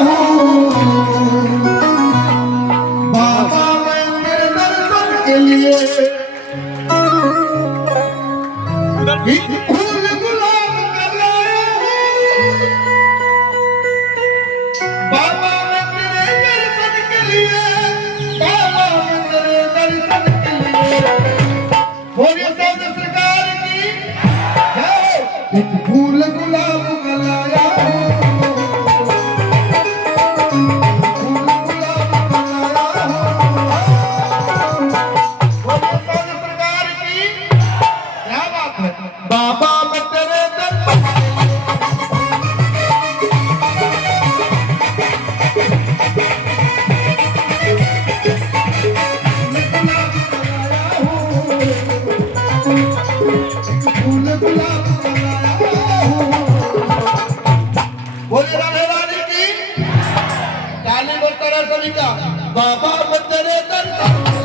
हूँ बाबा मैं तेरे दर्शन के लिए फूल गुलाब का लाया हूँ बाबा मैं तेरे दर्शन के लिए बाबा मैं तेरे दर्शन के लिए बोलिए साउंड सरकार की जय। एक फूल गुलाब का लाया हूँ फूल गुलाब का लाया हूँ बोलिए साउंड सरकार की क्या बात है। बाबा मैं तेरे दर्शन फूल गुलाब का लाया हूँ बोले राधे रानी की ताली बरकरार सभी का बाबा मैं तेरे दर्शन